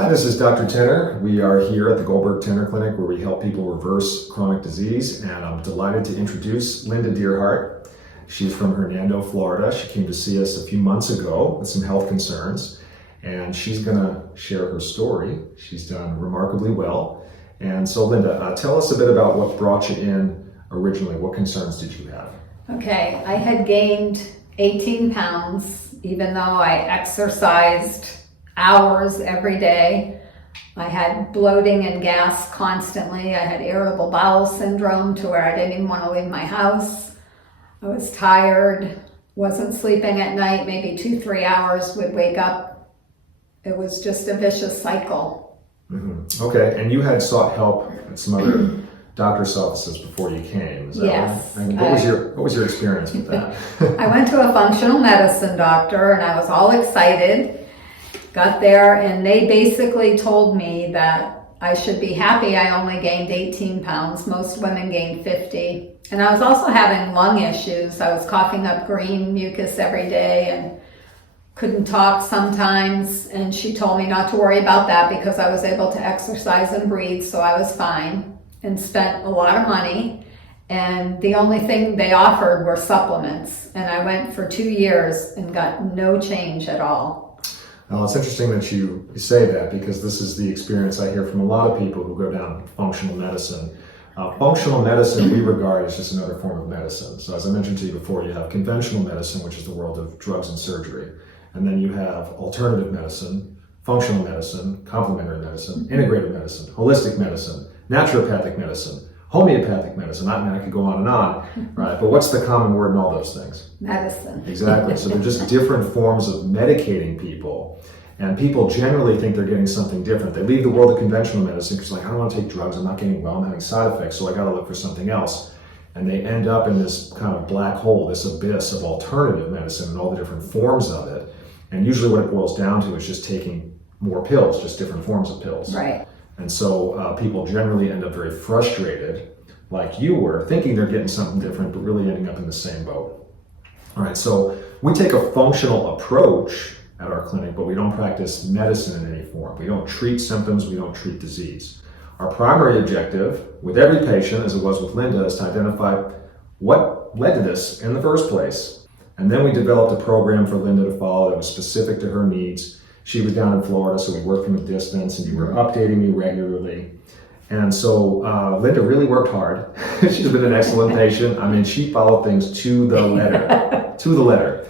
Hi, this is Dr. Tenner. We are here at the Goldberg Tenner Clinic where we help people reverse chronic disease, and I'm delighted to introduce Linda Dearhart. She's from Hernando, Florida. She came to see us a few months ago with some health concerns, and she's going to share her story. She's done remarkably well. And so, Linda, tell us a bit about what brought you in originally. What concerns did you have? Okay, I had gained 18 pounds, even though I exercised hours every day. I had bloating and gas constantly. I had irritable bowel syndrome to where I didn't even want to leave my house. I was tired, wasn't sleeping at night, maybe 2-3 hours, would wake up. It was just a vicious cycle. Mm-hmm. Okay, and you had sought help at some other doctor's offices before you came, is that Yes. right? I mean, what was your experience with that? I went to a functional medicine doctor and I was all excited. Got there and they basically told me that I should be happy I only gained 18 pounds. Most women gain 50. And I was also having lung issues. I was coughing up green mucus every day and couldn't talk sometimes. And she told me not to worry about that because I was able to exercise and breathe, so I was fine, and spent a lot of money. And the only thing they offered were supplements. And I went for 2 years and got no change at all. Well, it's interesting that you say that, because this is the experience I hear from a lot of people who go down functional medicine. Functional medicine we regard as just another form of medicine. So as I mentioned to you before, you have conventional medicine, which is the world of drugs and surgery. And then you have alternative medicine, functional medicine, complementary medicine, integrative medicine, holistic medicine, naturopathic medicine, homeopathic medicine. I mean, I could go on and on, right? But what's the common word in all those things? Medicine. Exactly. So they're just different forms of medicating people. And people generally think they're getting something different. They leave the world of conventional medicine because, like, I don't want to take drugs, I'm not getting well, I'm having side effects, so I got to look for something else. And they end up in this kind of black hole, this abyss of alternative medicine and all the different forms of it. And usually what it boils down to is just taking more pills, just different forms of pills. Right. And so people generally end up very frustrated, like you were, thinking they're getting something different, but really ending up in the same boat. All right, so we take a functional approach at our clinic, but we don't practice medicine in any form. We don't treat symptoms, we don't treat disease. Our primary objective with every patient, as it was with Linda, is to identify what led to this in the first place. And then we developed a program for Linda to follow that was specific to her needs. She was down in Florida, so we worked from a distance, and you were updating me regularly. And so Linda really worked hard. She's been an excellent patient. I mean, she followed things to the letter, to the letter.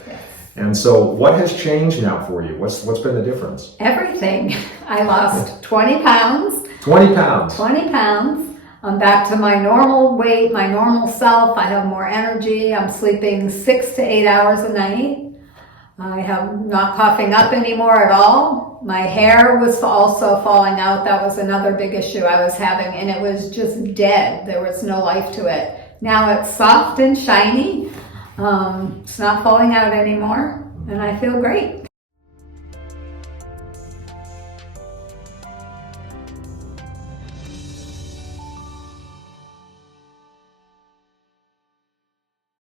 And so what has changed now for you? What's been the difference? Everything. I lost 20 pounds. 20 pounds. 20 pounds. I'm back to my normal weight, my normal self. I have more energy. I'm sleeping 6 to 8 hours a night. I am not coughing up anymore at all. My hair was also falling out. That was another big issue I was having, and it was just dead. There was no life to it. Now it's soft and shiny. It's not falling out anymore, and I feel great.